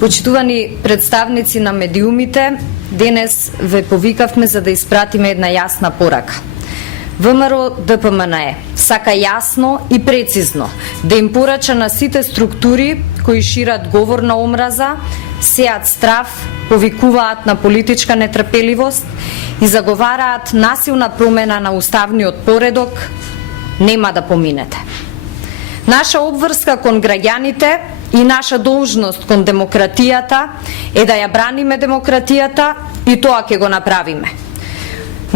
Почитувани представници на медиумите, денес ве повикавме за да испратиме една јасна порака. ВМРО ДПМНЕ сака јасно и прецизно да им порача на сите структури кои шират говор на омраза, сеат страв, повикуваат на политичка нетрпеливост и заговараат насилна промена на уставниот поредок, нема да поминете. Наша обврска кон граѓаните и наша должност кон демократијата е да ја браниме демократијата и тоа ќе го направиме.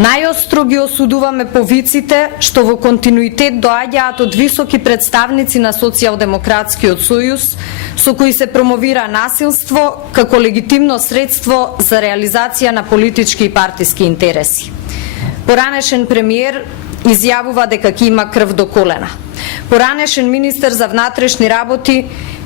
Најостро ги осудуваме повиците што во континуитет доаѓаат од високи представници на Социјалдемократскиот сојуз со кои се промовира насилство како легитимно средство за реализација на политички и партиски интереси. Поранешен премиер изјавува дека ќе има крв до колена. Поранешен министер за внатрешни работи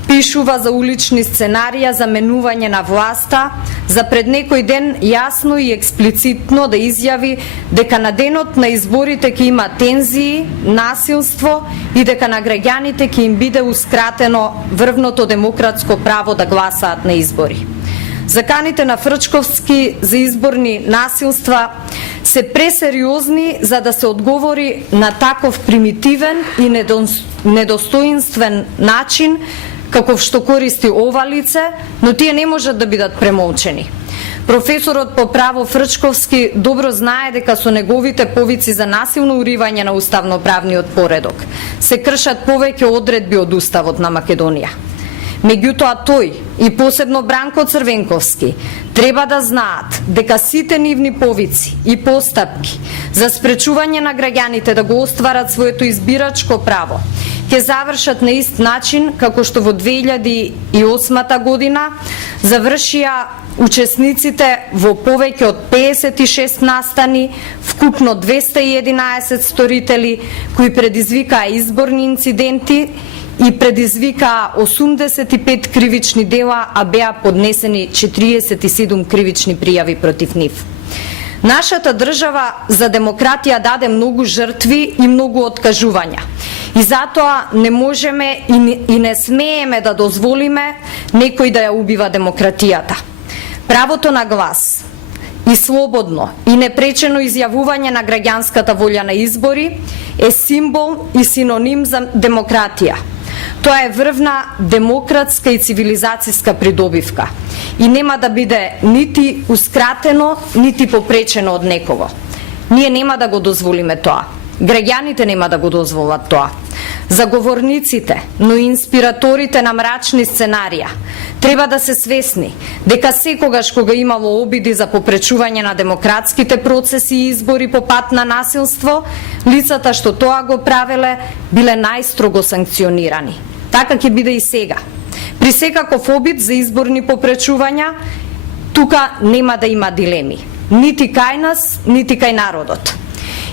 пишува за улични сценарија за менување на власта, за пред некој ден јасно и експлицитно да изјави дека на денот на изборите ќе има тензии, насилство и дека на граѓаните ќе им биде ускратено врвното демократско право да гласаат на избори. Заканите на Фрчковски за изборни насилства се пресериозни за да се одговори на таков примитивен и недостоинствен начин каков што користи ова лице, но тие не можат да бидат премолчени. Професорот по право Фрчковски добро знае дека со неговите повици за насилно уривање на уставно-правниот поредок се кршат повеќе одредби од Уставот на Македонија. Меѓутоа тој и посебно Бранко Црвенковски треба да знаат дека сите нивни повици и постапки за спречување на граѓаните да го остварат своето избирачко право ќе завршат на ист начин како што во 2008 година завршија учесниците во повеќе од 56 настани, вкупно 211 сторители кои предизвикаа изборни инциденти и предизвикаа 85 кривични дела, а беа поднесени 47 кривични пријави против нив. Нашата држава за демократија даде многу жртви и многу откажувања. И затоа не можеме и не смееме да дозволиме некој да ја убива демократијата. Правото на глас и слободно и непречено изјавување на граѓанската волја на избори е символ и синоним за демократија. Тоа е врвна демократска и цивилизацијска придобивка и нема да биде нити ускратено, нити попречено од некого. Ние нема да го дозволиме тоа. Граѓаните нема да го дозволат тоа. Заговорниците, но и инспираторите на мрачни сценарија треба да се свесни дека секогаш кога имало обиди за попречување на демократските процеси и избори по пат на насилство, лицата што тоа го правеле биле најстрого санкционирани. Така ќе биде и сега. При секаков обид за изборни попречувања, тука нема да има дилеми. Нити кај нас, нити кај народот.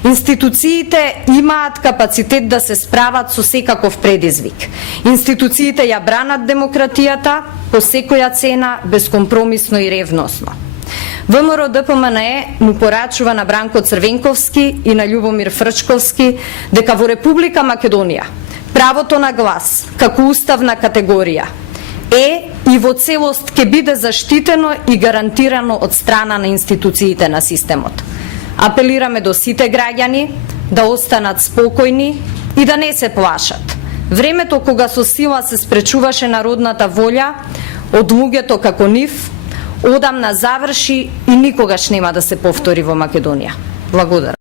Институциите имаат капацитет да се справат со секаков предизвик. Институциите ја бранат демократијата по секоја цена, безкомпромисно и ревносно. ВМРО ДПМНЕ му порачува на Бранко Црвенковски и на Љубомир Фрчковски дека во Република Македонија правото на глас како уставна категорија е и во целост ќе биде заштитено и гарантирано од страна на институциите на системот. Апелираме до сите граѓани да останат спокојни и да не се плашат. Времето кога со сила се спречуваше народната волја од луѓето како нив, одамна заврши и никогаш нема да се повтори во Македонија. Благодарам.